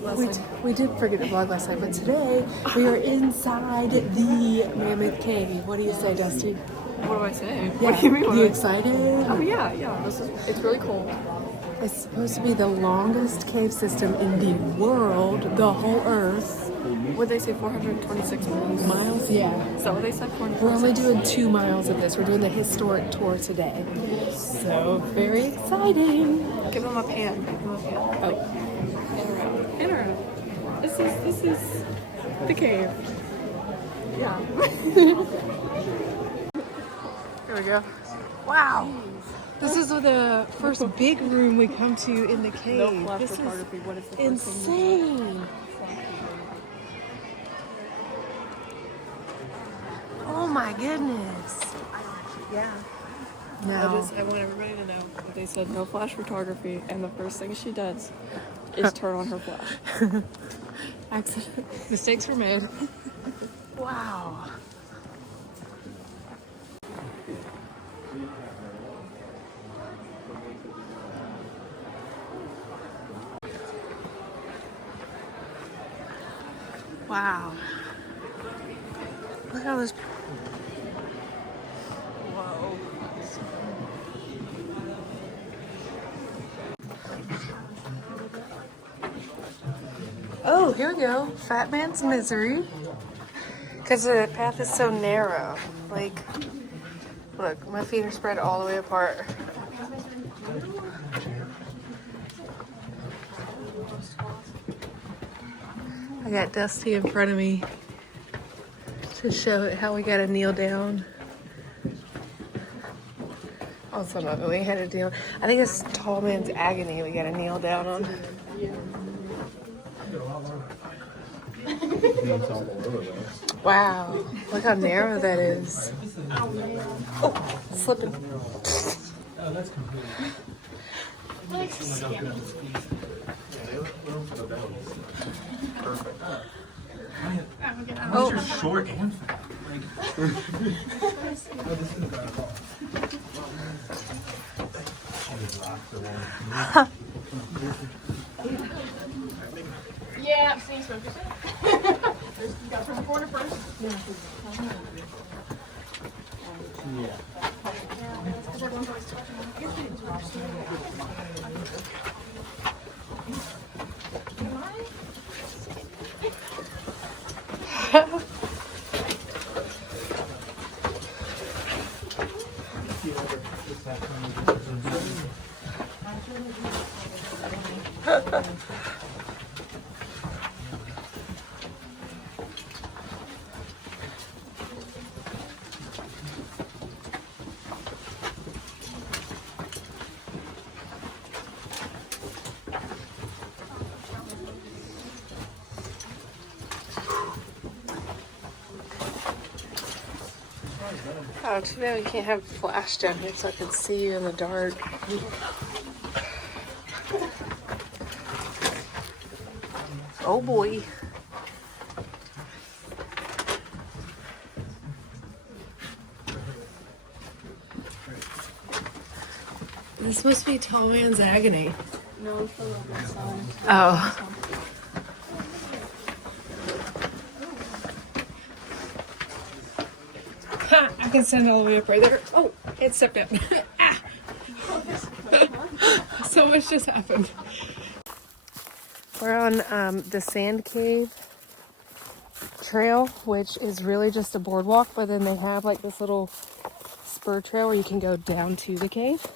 vlog last time. We did forget the vlog last time, but today we are inside the Mammoth Cave. What do you say, Dusty? What do I say? Yeah. What do you mean? Are you excited? Oh yeah. It's really cool. It's supposed to be the longest cave system in the world, the whole Earth. What did they say? 426 miles. Miles? Yeah. Is that what they said? 426? We're only doing 2 miles of this. We're doing the historic tour today. So very exciting. Give them a pan. Give them a pan. Oh. And around. This is the cave. Yeah. Here we go. Wow. This is the first big room we come to in the cave. No flash This photography. What is the first insane. Oh my goodness. Yeah. No. I want everybody to know that they said no flash photography, and the first thing she does is turn on her flash. Accident. Mistakes were made. Wow. Wow. Look at all this. Whoa. Oh, here we go. Fat Man's Misery. Because the path is so narrow. Like, look, my feet are spread all the way apart. I got Dusty in front of me to show it how we gotta kneel down. Also, no, we had to kneel. I think it's Tall Man's Agony we gotta kneel down on. Wow, look how narrow that is. Oh, slipping. Oh, that's completely. Perfect. Oh, You're short and fat. Yeah, please focus. You got to turn the corner first. Yeah. oh, too bad we can't have flash down here so I can see you in the dark. Oh boy. This is supposed to be Tall Man's Agony. No, it's the other side. Oh. Ha! I can stand all the way up right there. Oh, it stepped up. Ah. So much just happened. We're on the Sand Cave trail, which is really just a boardwalk, but then they have like this little spur trail where you can go down to the cave.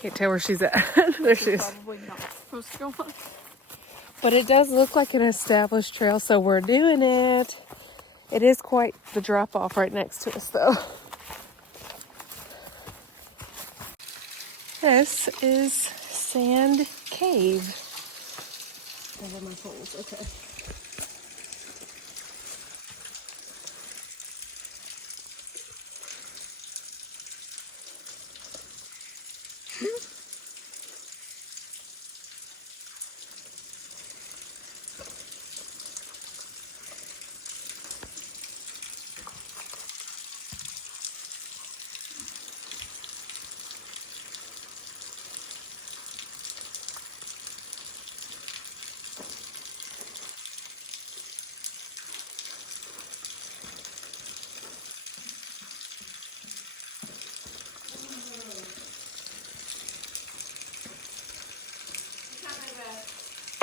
Can't tell where she's at. There she is. Probably not supposed to go on. But it does look like an established trail, so we're doing it. It is quite the drop off right next to us, though. This is Sand Cave. I have my poles, okay.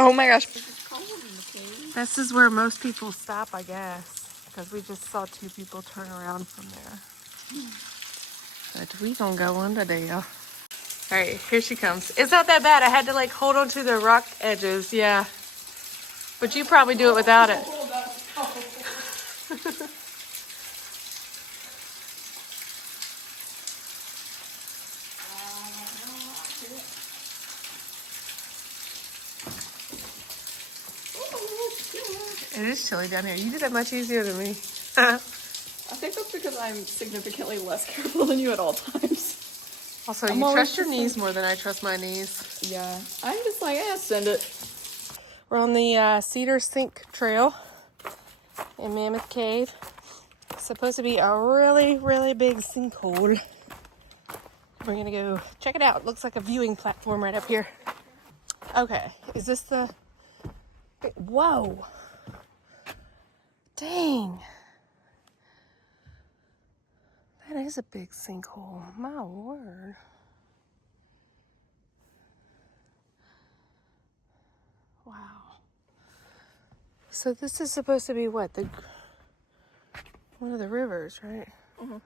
Oh my gosh. It's cold in the cave. This is where most people stop, I guess. Because we just saw 2 people turn around from there. But we gonna go under there. All right, here she comes. It's not that bad. I had to like hold on to the rock edges. Yeah. But you probably do it without it. It is chilly down here. You do that much easier than me. I think that's because I'm significantly less careful than you at all times. Also, I'm you always trust your just knees more than I trust my knees. Yeah, I'm just like, send it. We're on the Cedar Sink Trail in Mammoth Cave. It's supposed to be a really, really big sinkhole. We're gonna go check it out. Looks like a viewing platform right up here. Okay, is this the... Whoa! Dang! That is a big sinkhole. My word. Wow. So this is supposed to be what? One of the rivers, right? Mm-hmm.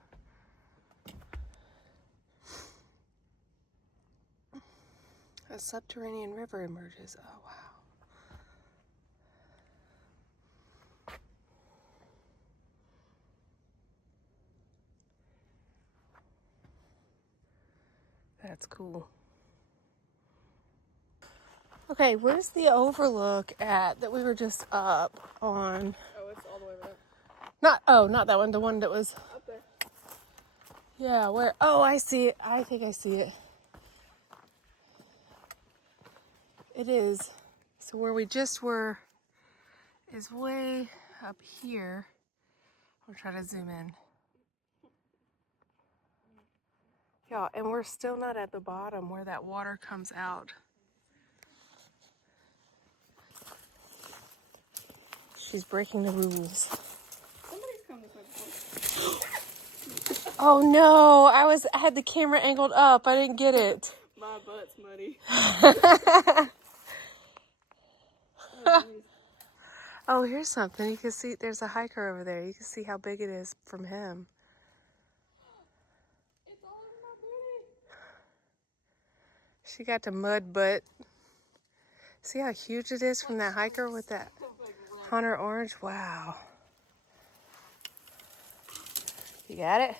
A subterranean river emerges. Oh, wow. That's cool. Okay, where's the overlook at that we were just up on? Oh, it's all the way over there. Not that one. The one that was Up there. Yeah, where? Oh, I see it. I think I see it. It is. So where we just were is way up here. I'll try to zoom in. Yeah, and we're still not at the bottom where that water comes out. She's breaking the rules. Somebody's come this way before. Oh no, I had the camera angled up. I didn't get it. My butt's muddy. Oh, here's something. You can see there's a hiker over there. You can see how big it is from him. It's all in my booty. She got the mud butt. See how huge it is from that hiker with that hunter orange? Wow. You got it?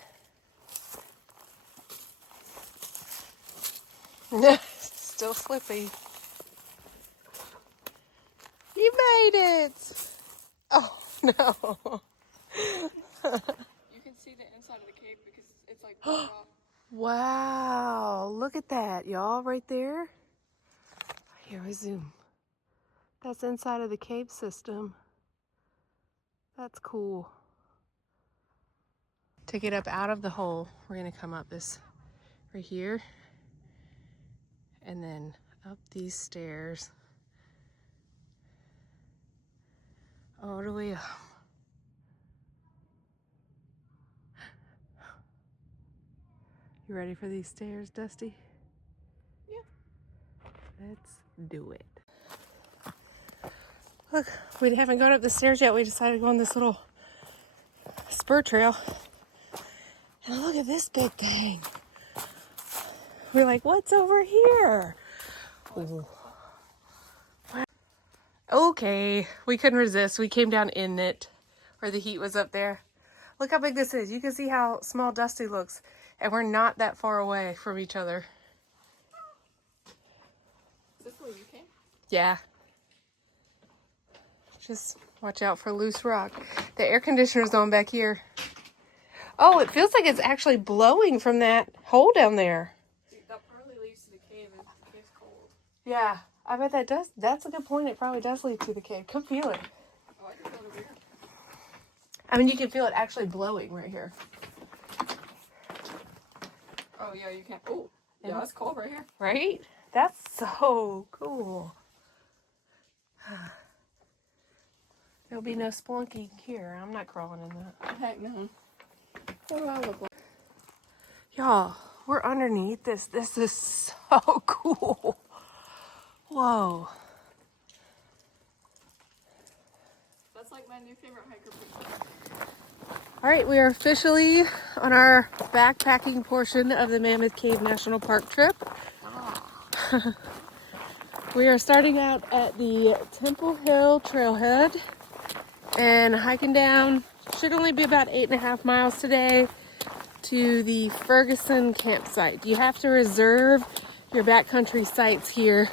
Still slippy. You made it! Oh, no. You can see the inside of the cave because it's like rock. Wow. Look at that, y'all, right there. Here we zoom. That's inside of the cave system. That's cool. To get up out of the hole, we're going to come up this right here and then up these stairs all the way up. You ready for these stairs, Dusty? Yeah. Let's do it. Look, we haven't gone up the stairs yet. We decided to go on this little spur trail. And look at this big thing. We're like, what's over here? Ooh. Okay, we couldn't resist. We came down in it where the heat was up there. Look how big this is. You can see how small Dusty looks. And we're not that far away from each other. Is this where you came? Yeah. Just watch out for loose rock. The air conditioner's on back here. Oh, it feels like it's actually blowing from that hole down there. That probably leads to the cave and the cave's cold. Yeah, I bet that does. That's a good point. It probably does lead to the cave. Come feel it. Oh, I can go over here. I mean, you can feel it actually blowing right here. Oh, yeah, you can. Oh, yeah, it's cold right here. Right? That's so cool. There'll be no splunking here. I'm not crawling in that. Heck no. What do I look like? Y'all, we're underneath this. This is so cool. Whoa. like my new favorite hiker picture. All right, we are officially on our backpacking portion of the Mammoth Cave National Park trip. We are starting out at the Temple Hill Trailhead and hiking down, should only be about 8.5 miles today, to the Ferguson campsite. You have to reserve your backcountry sites here.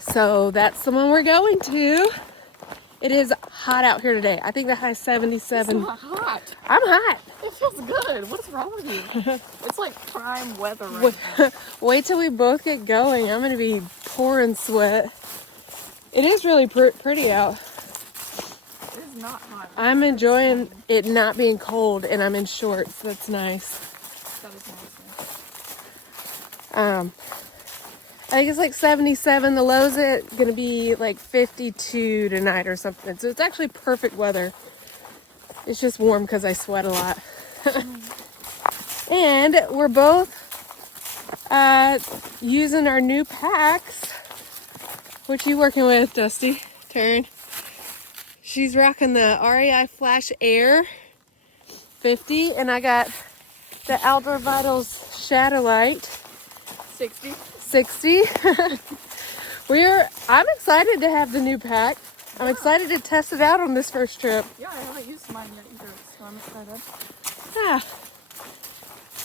So that's the one we're going to. It is hot out here today. I think the high is 77. It's not hot. I'm hot. It feels good. What's wrong with you? It's like prime weather right now. Wait till we both get going. I'm going to be pouring sweat. It is really pretty out. It is not hot. I'm enjoying it not being cold, and I'm in shorts. That's nice. That is nice. I think it's like 77. The low's going to be like 52 tonight or something. So it's actually perfect weather. It's just warm because I sweat a lot. And we're both using our new packs. What you working with, Dusty? Turn. She's rocking the REI Flash Air 50, and I got the Outdoor Vitals Shadow Light 60. 60. I'm excited to have the new pack. I'm excited to test it out on this first trip. Yeah, I haven't used mine yet either, so I'm excited. Yeah.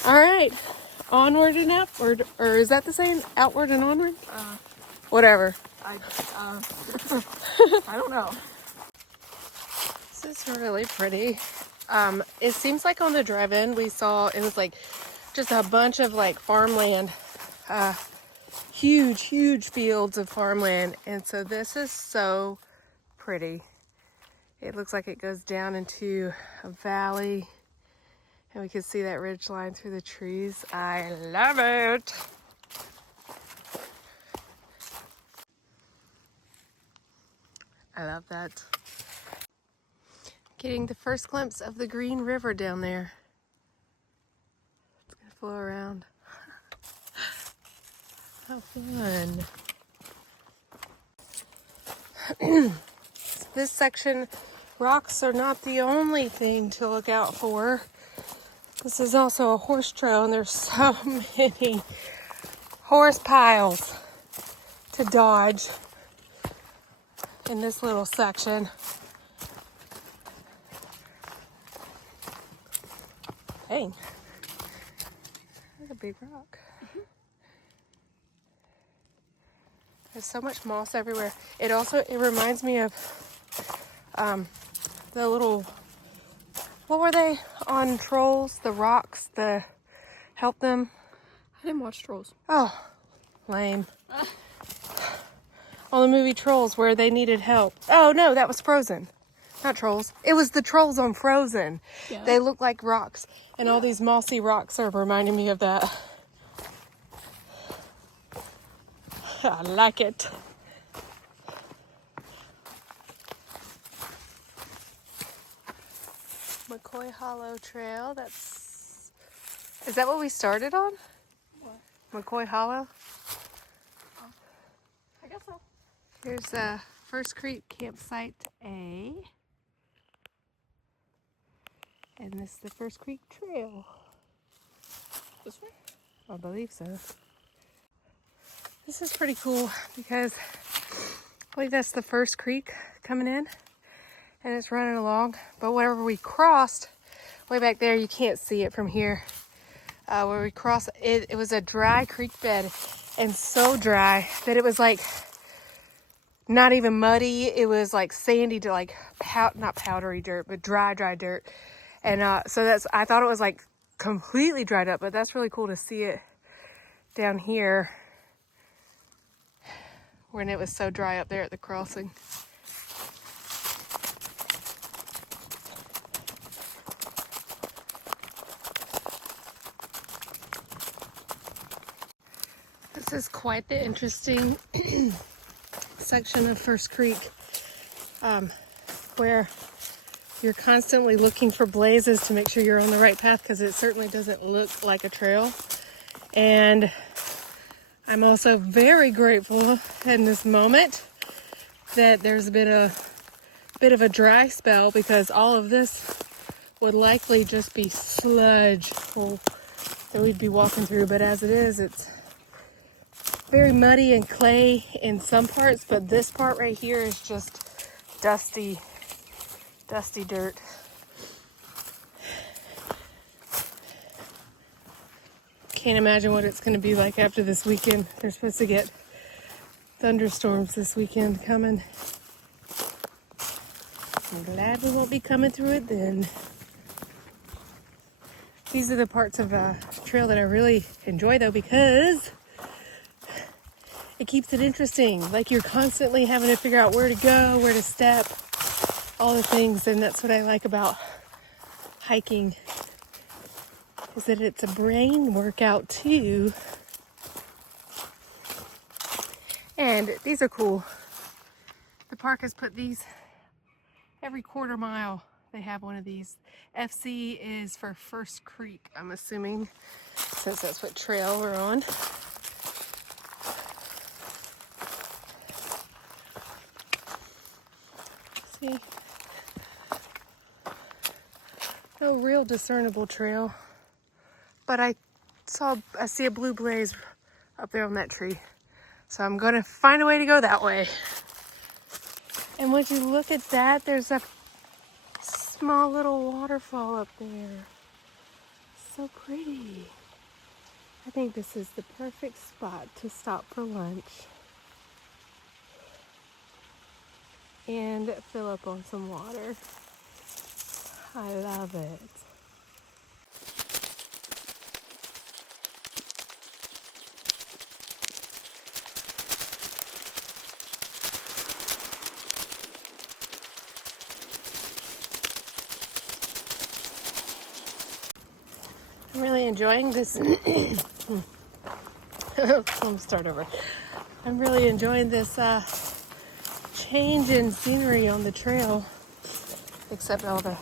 All right. Onward and upward. Or is that the same? Outward and onward? Whatever. I don't know. This is really pretty. It seems like on the drive-in we saw, it was like just a bunch of like farmland. Huge fields of farmland. And so this is so pretty. It looks like it goes down into a valley. And we can see that ridge line through the trees. I love it. I love that. Getting the first glimpse of the Green River down there. It's gonna flow around. How fun. This section, rocks are not the only thing to look out for. This is also a horse trail, and there's so many horse piles to dodge in this little section. Dang, that's a big rock. There's so much moss everywhere. It reminds me of the little, what were they on Trolls? The rocks, the help them. I didn't watch Trolls. Oh, lame. On the movie Trolls where they needed help. Oh no, that was Frozen. Not Trolls. It was the Trolls on Frozen. Yeah. They look like rocks, and all these mossy rocks are reminding me of that. I like it. McCoy Hollow Trail. Is that what we started on? What? McCoy Hollow? I guess so. Here's First Creek Campsite A. And this is the First Creek Trail. This way? I believe so. This is pretty cool because I believe that's the first creek coming in, and it's running along. But wherever we crossed, way back there, you can't see it from here. Where we crossed, it was a dry creek bed, and so dry that it was like not even muddy. It was like sandy to like not powdery dirt, but dry dirt. And so I thought it was like completely dried up, but that's really cool to see it down here when it was so dry up there at the crossing. This is quite the interesting section of First Creek, where you're constantly looking for blazes to make sure you're on the right path, because it certainly doesn't look like a trail. And I'm also very grateful in this moment that there's been a bit of a dry spell because all of this would likely just be sludge that we'd be walking through. But as it is, it's very muddy and clay in some parts, but this part right here is just dusty dirt. Can't imagine what it's going to be like after this weekend. They're supposed to get thunderstorms this weekend coming. I'm glad we won't be coming through it then. These are the parts of a trail that I really enjoy though, because it keeps it interesting. Like you're constantly having to figure out where to go, where to step, all the things. And that's what I like about hiking, is that it's a brain workout too. And these are cool. The park has put these every quarter mile. They have one of these. FC is for First Creek, I'm assuming, since that's what trail we're on. See? No real discernible trail. But I see a blue blaze up there on that tree. So I'm gonna find a way to go that way. And once you look at that, there's a small little waterfall up there. So pretty. I think this is the perfect spot to stop for lunch and fill up on some water. I love it. I'm really enjoying this. Let me start over. I'm really enjoying this change in scenery on the trail, except all the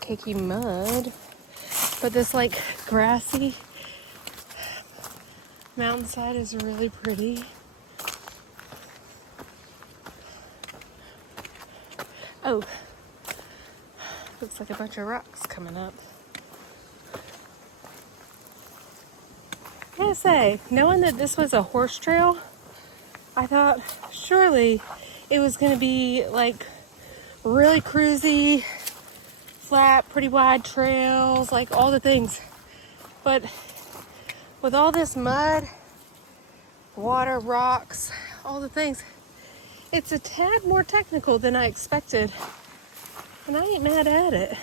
cakey mud. But this like grassy mountainside is really pretty. Oh, looks like a bunch of rocks coming up. I gotta say, knowing that this was a horse trail, I thought surely it was gonna be like really cruisy, flat, pretty wide trails, like all the things. But with all this mud, water, rocks, all the things, it's a tad more technical than I expected. And I ain't mad at it.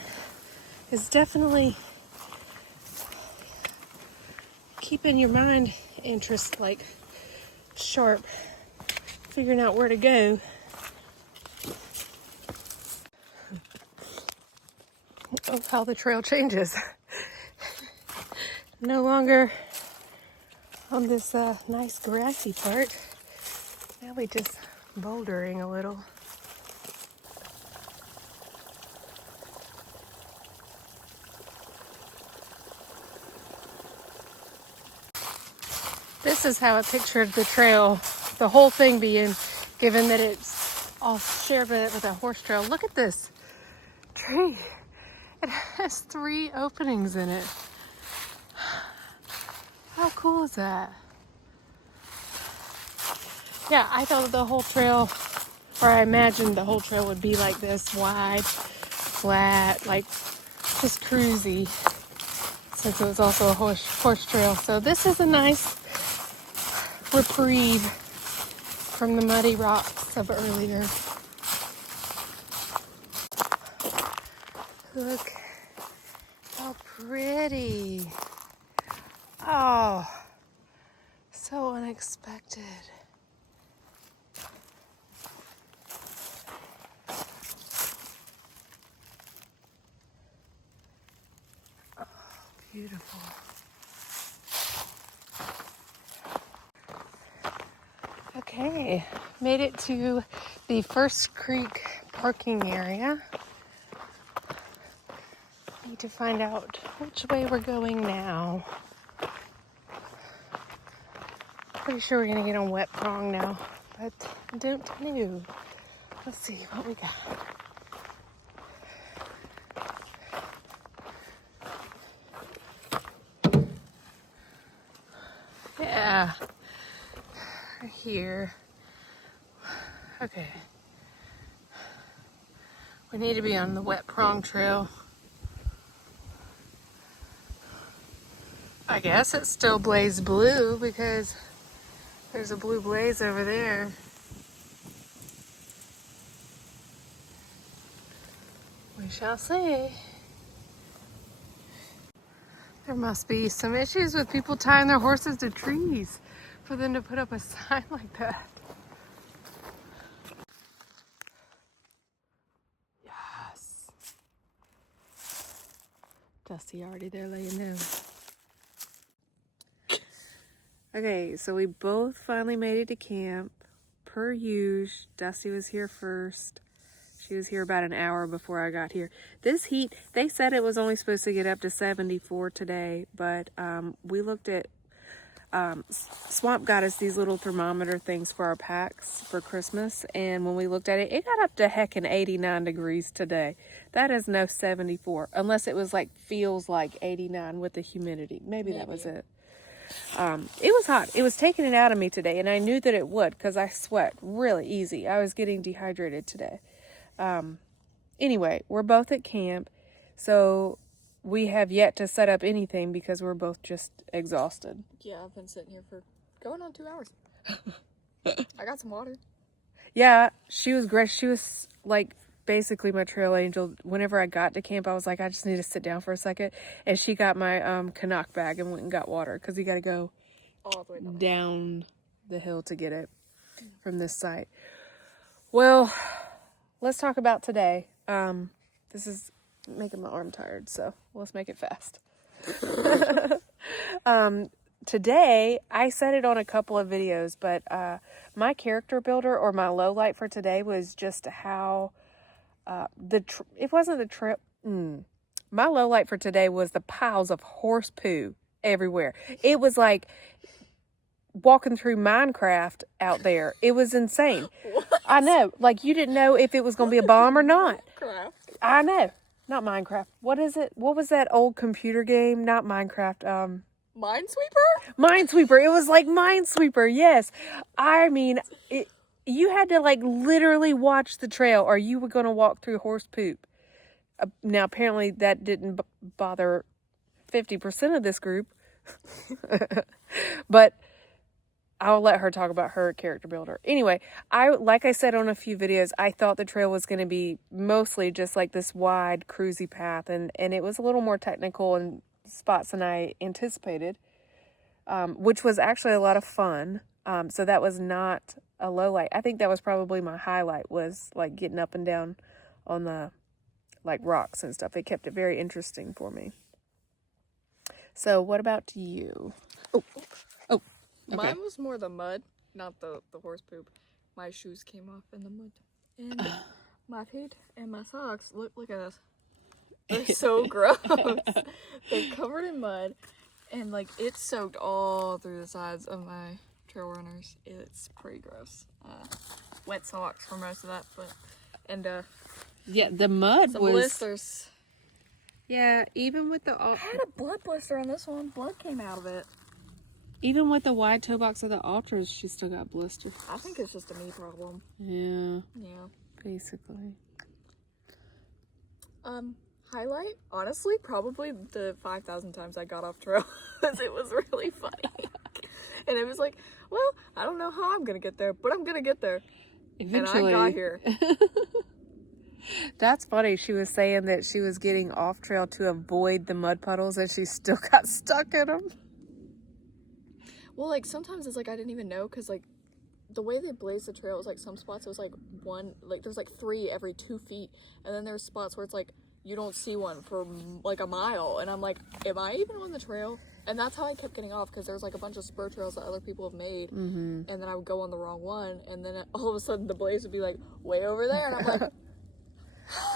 It's definitely keeping your mind interest like sharp, figuring out where to go. Oh, how the trail changes. No longer on this nice grassy part. Now we just bouldering a little. This is how I pictured the trail, the whole thing being, given that it's all shared with a horse trail. Look at this tree. It has 3 openings in it. How cool is that? Yeah, I thought the whole trail, or I imagined the whole trail would be like this, wide, flat, like just cruisy, since it was also a horse trail. So this is a nice reprieve from the muddy rocks of earlier. Look how pretty. Oh, so unexpected. Oh, beautiful. Okay, made it to the First Creek parking area. Need to find out which way we're going now. Pretty sure we're gonna get on Wet Prong now, but I don't know. Let's see what we got. here. Okay. We need to be on the wet prong trail. I guess it's still blaze blue because there's a blue blaze over there. We shall see. There must be some issues with people tying their horses to trees for them to put up a sign like that. Yes. Dusty already there laying down. Okay, so we both finally made it to camp. Per usual, Dusty was here first. She was here about an hour before I got here. This heat, they said it was only supposed to get up to 74 today, but we looked at, Swamp got us these little thermometer things for our packs for Christmas, and when we looked at it, it got up to heckin' 89 degrees today. That is no 74, unless it was like, feels like 89 with the humidity. Maybe that was it. It was hot. It was taking it out of me today, and I knew that it would because I sweat really easy. I was getting dehydrated today. Anyway, we're both at camp, so we have yet to set up anything because we're both just exhausted. Yeah, I've been sitting here for going on 2 hours. I got some water. Yeah, she was great. She was like basically my trail angel. Whenever I got to camp, I was like, I just need to sit down for a second. And she got my Canuck bag and went and got water because you got to go All the way down the hill to get it from this site. Well, let's talk about today. This is making my arm tired, so let's make it fast. Today, I said it on a couple of videos, but my character builder or my low light for today was just how it wasn't the trip. My low light for today was the piles of horse poo everywhere. It was like walking through Minecraft out there. It was insane. What? I know. Like, you didn't know if it was going to be a bomb or not. Minecraft. I know. Not Minecraft. What is it? What was that old computer game? Not Minecraft. Minesweeper? Minesweeper. It was like Minesweeper. Yes. I mean, you had to like literally watch the trail or you were going to walk through horse poop. Now, apparently that didn't bother 50% of this group. But I'll let her talk about her character builder. Anyway, like I said on a few videos, I thought the trail was going to be mostly just like this wide, cruisy path. And it was a little more technical in spots than I anticipated, which was actually a lot of fun. So that was not a low light. I think that was probably my highlight, was like getting up and down on the like rocks and stuff. It kept it very interesting for me. So what about you? Oh. Okay. Mine was more the mud, not the horse poop. My shoes came off in the mud. And my feet and my socks, look at this. They're so gross. They're covered in mud. And like, it's soaked all through the sides of my trail runners. It's pretty gross. Wet socks for most of that, Yeah, the mud some was blisters. Yeah, even with the I had a blood blister on this one. Blood came out of it. even with the wide toe box of the Ultras, she still got blisters. I think it's just a me problem. Yeah, Yeah. basically. Highlight, honestly, probably the 5,000 times I got off trail, because it was really funny. And it was like, well, I don't know how I'm gonna get there, but I'm gonna get there. Eventually. And I got here. That's funny. She was saying that she was getting off trail to avoid the mud puddles, and she still got stuck in them. Well, like, sometimes it's like I didn't even know, because, like, the way they blaze the trail is like some spots it was like one, like there's like 3 every 2 feet, and then there's spots where it's like you don't see one for like a mile, and I'm like, am I even on the trail? And that's how I kept getting off, because there's like a bunch of spur trails that other people have made, and then I would go on the wrong one, and then all of a sudden the blaze would be like way over there, and I'm like,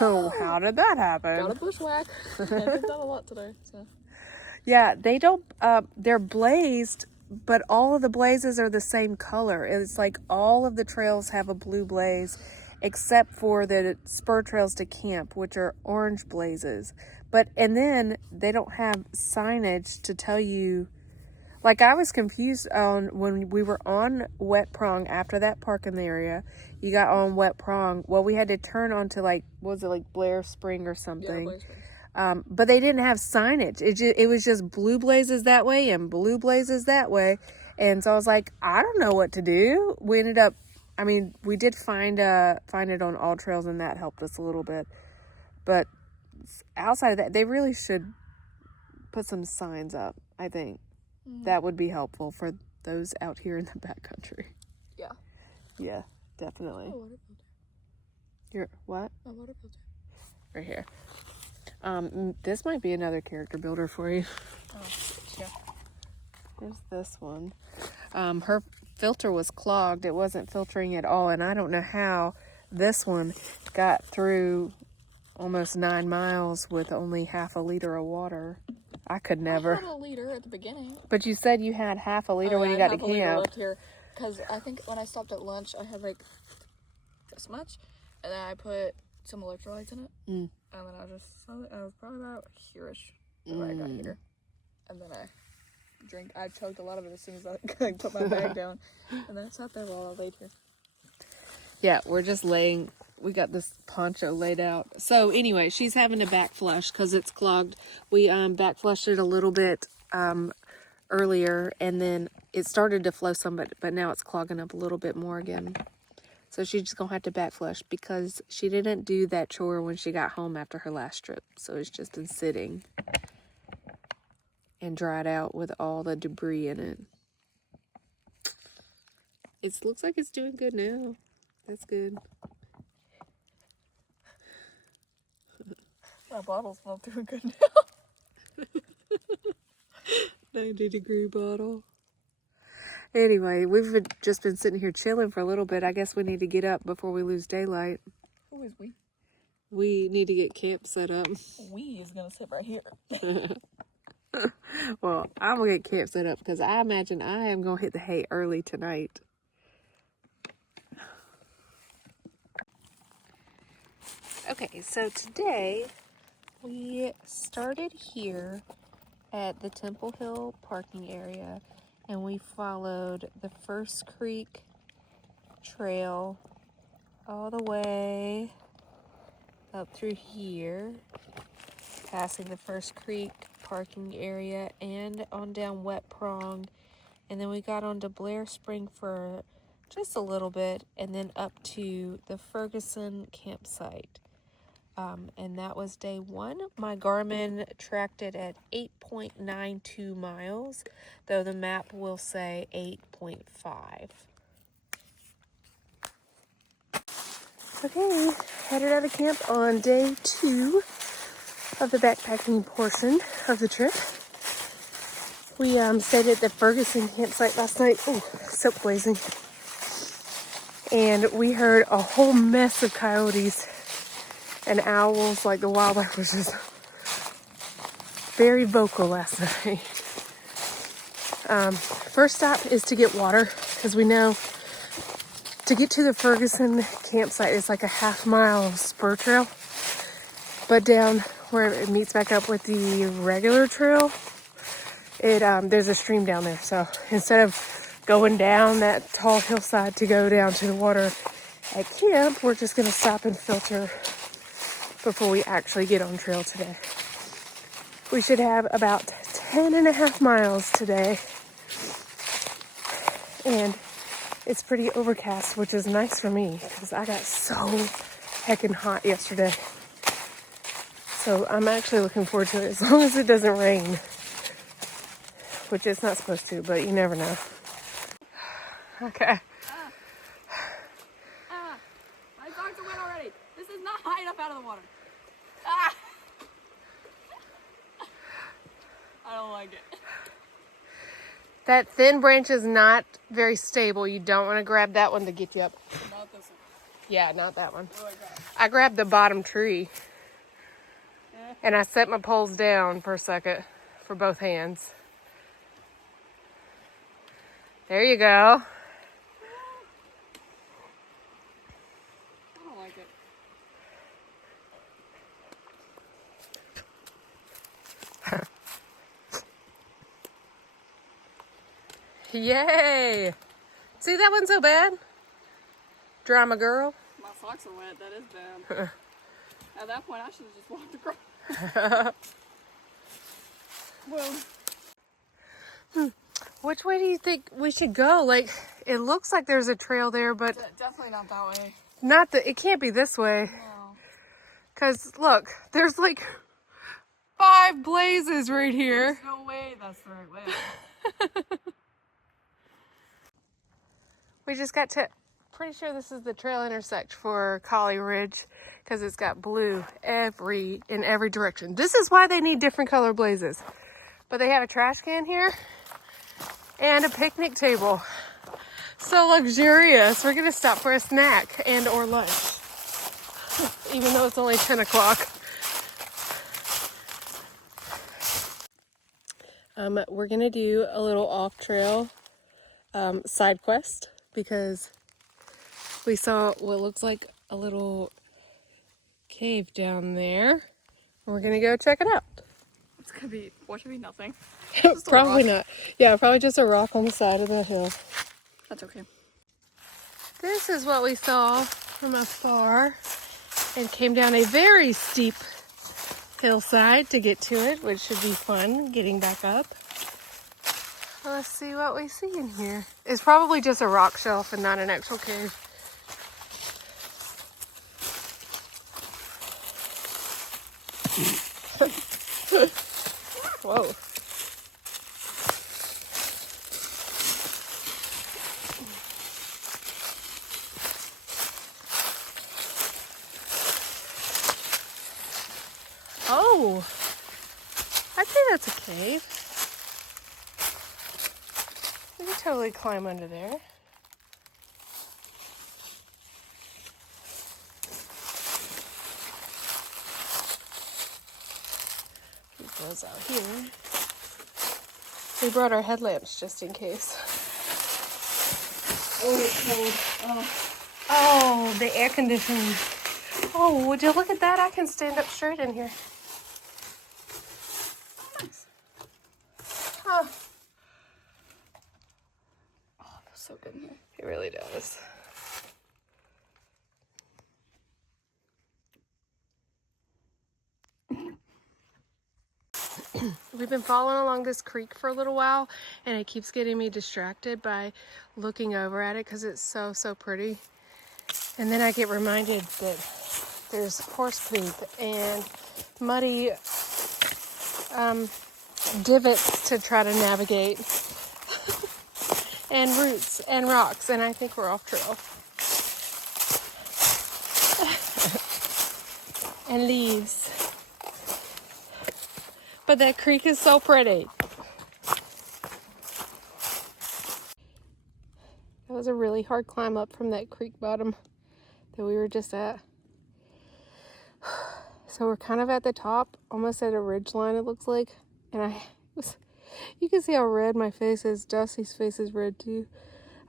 Oh, how did that happen? got a bushwhack. I've done a lot today, so. Yeah, they don't, they're blazed, but all of the blazes are the same color. It's like all of the trails have a blue blaze, except for the spur trails to camp, which are orange blazes. And then they don't have signage to tell you, Like, I was confused on when we were on Wet Prong after that park in the area. You got on Wet Prong. Well, we had to turn onto, like, was it like Blair Spring or something? Yeah, Blaze Springs. But they didn't have signage. It was just blue blazes that way and blue blazes that way. And so I was like, I don't know what to do. We ended up, I mean, we did find it on All Trails, and that helped us a little bit. But outside of that, they really should put some signs up, I think. That would be helpful for those out here in the backcountry. Yeah. Yeah, definitely. Oh, water filter. You're what? Oh, water filter. Right here. This might be another character builder for you. Oh, yeah. Here's this one. Her filter was clogged. It wasn't filtering at all, and I don't know how this one got through almost 9 miles with only half a liter of water. I could never. I had a liter at the beginning. But you said you had half a liter when you got to half a liter camp. left here, because I think when I stopped at lunch, I had like this much, and then I put some electrolytes in it, and then I was probably about here-ish when I got here, and then I chugged a lot of it as soon as I put my bag down, and then it sat there while I laid here. Yeah, we're just laying. We got this poncho laid out. So anyway, she's having to back flush because it's clogged. We back flushed it a little bit earlier, and then it started to flow some, but now it's clogging up a little bit more again. So she's just gonna have to back flush because she didn't do that chore when she got home after her last trip. So it's just been sitting and dried out with all the debris in it. It looks like it's doing good now. That's good. My bottle's not doing good now. 90-degree bottle. Anyway, we've just been sitting here chilling for a little bit. I guess we need to get up before we lose daylight. Who is we? We need to get camp set up. We is gonna sit right here. Well, I'm gonna get camp set up because I imagine I am gonna hit the hay early tonight. Okay, so today we started here at the Temple Hill parking area, and we followed the First Creek Trail all the way up through here, passing the First Creek parking area and on down Wet Prong, and then we got onto Blair Spring for just a little bit, and then up to the Ferguson campsite. And that was day 1. My Garmin tracked it at 8.92 miles, though the map will say 8.5. Okay, headed out of camp on day 2 of the backpacking portion of the trip. We stayed at the Ferguson campsite last night. Oh, soap blazing. And we heard a whole mess of coyotes and owls. Like, the wildlife was just very vocal last night. First stop is to get water, because we know to get to the Ferguson campsite it's like a half-mile spur trail, but down where it meets back up with the regular trail, there's a stream down there. So instead of going down that tall hillside to go down to the water at camp, we're just going to stop and filter before we actually get on trail today. We should have about 10.5 miles today, and it's pretty overcast, which is nice for me because I got so heckin' hot yesterday. So I'm actually looking forward to it, as long as it doesn't rain, which it's not supposed to, but you never know. Okay. My dogs are wet already. This is not high enough out of the water. I don't like it. That thin branch is not very stable. You don't want to grab that one to get you up. Not this one. Yeah, not that one. What do I grab? I grabbed the bottom tree. And I set my poles down for a second for both hands. There you go. I don't like it. Yay! See, that wasn't so bad. Drama girl. My socks are wet. That is bad. At that point, I should have just walked across. Well, Which way do you think we should go? Like, it looks like there's a trail there, but definitely not that way. not the. It can't be this way. No. Cause look, there's like 5 blazes right here. There's no way that's the right way. We just got to. Pretty sure this is the trail intersect for Collie Ridge, because it's got blue in every direction. This is why they need different color blazes. But they have a trash can here and a picnic table. So luxurious. We're gonna stop for a snack and or lunch, even though it's only 10 o'clock. We're gonna do a little off-trail side quest because we saw what looks like a little cave down there. We're gonna go check it out. It's gonna be, what should be nothing? Probably not. Yeah, probably just a rock on the side of the hill. That's okay. This is what we saw from afar and came down a very steep hillside to get to it, which should be fun getting back up. Let's see what we see in here. It's probably just a rock shelf and not an actual cave. Whoa. Oh, I'd say that's a cave. We can totally climb under there. Keep those out here. We brought our headlamps just in case. Oh, it's cold. Oh, the air conditioning. Oh, would you look at that? I can stand up straight in here. Nice. Oh, Oh, it feels so good in here. it really does. We've been following along this creek for a little while, and it keeps getting me distracted by looking over at it because it's so, so pretty. And then I get reminded that there's horse poop and muddy divots to try to navigate, and roots and rocks, and I think we're off trail. And leaves. But that creek is so pretty. That was a really hard climb up from that creek bottom that we were just at. So we're kind of at the top, almost at a ridge line, it looks like. And you can see how red my face is. Dusty's face is red too.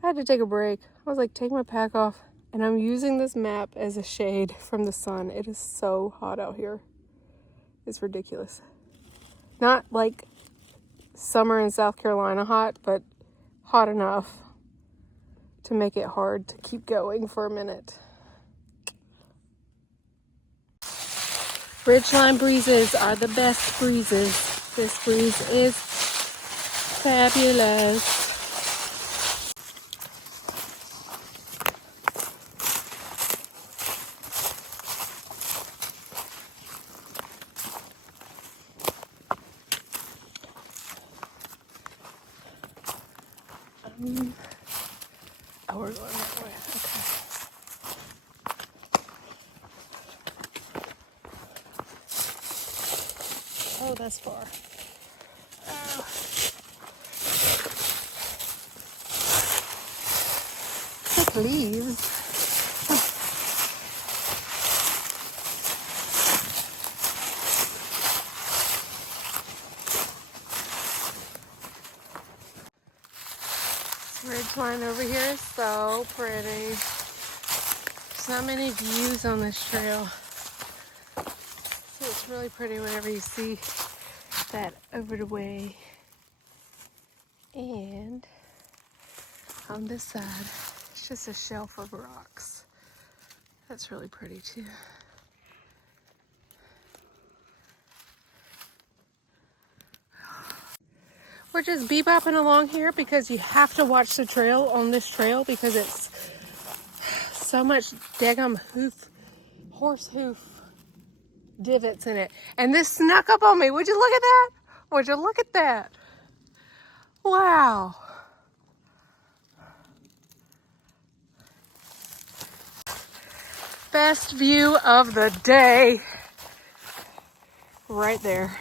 I had to take a break. I was like, take my pack off. And I'm using this map as a shade from the sun. It is so hot out here. It's ridiculous. Not like summer in South Carolina hot, but hot enough to make it hard to keep going for a minute. Ridgeline breezes are the best breezes. This breeze is fabulous. Oh, we're going that way. Okay. Oh, that's far. Thick leaves. Ridgeline over here is so pretty. There's not many views on this trail. So it's really pretty whenever you see that over the way. And On this side, it's just a shelf of rocks. That's really pretty too. We're just bebopping along here because you have to watch the trail on this trail because it's so much daggum horse hoof divots in it. And this snuck up on me. Would you look at that? Would you look at that? Wow. Best view of the day. Right there.